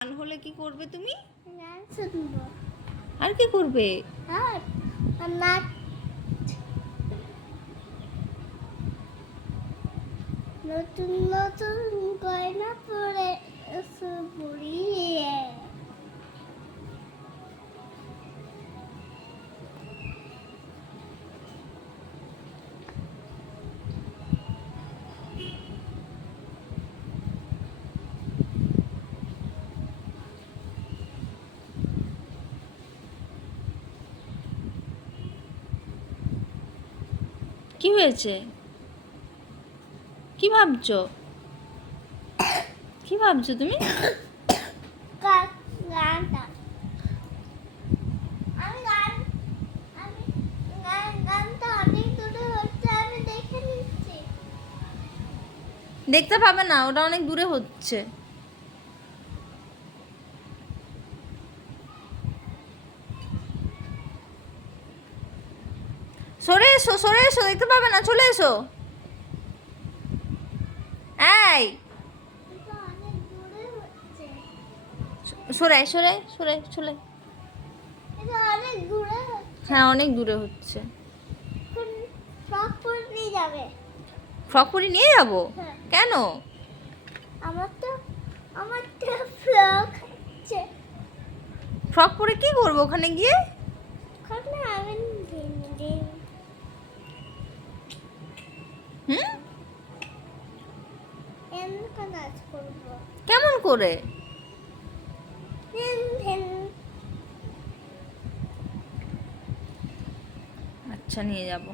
গান হলে কি করবে তুমি? গান শুনবো। আর কি করবে? আর নাচ। নতুন নতুন গয়না পরে এসে পড়িয়ে। কি হয়েছে? কি ভাবছো? কি ভাবছো তুমি? গানটা গানটা অনেক দূরে হচ্ছে, আমি দেখে নিচ্ছি। দেখতে পাবে না, ওটা অনেক দূরে হচ্ছে। সরে এসো, সরে এসো, দেখতে পাবে না, চলে এসো। এই এটা অনেক দূরে হচ্ছে। সরে সরে সরে চলে। এটা অনেক দূরে হচ্ছে। হ্যাঁ, অনেক দূরে হচ্ছে। এখন ফ্রক পরে নিয়ে যাবে। ফ্রক পরে নিয়ে যাবো? হ্যাঁ। কেন? আমার তো ফ্রক হচ্ছে। ফ্রক পরে কি করবো ওখানে গিয়ে? ওখানে আমি দিন হুম? এমন নাচ করবো। কেমন করে? দিন আচ্ছা, নিয়ে যাবো।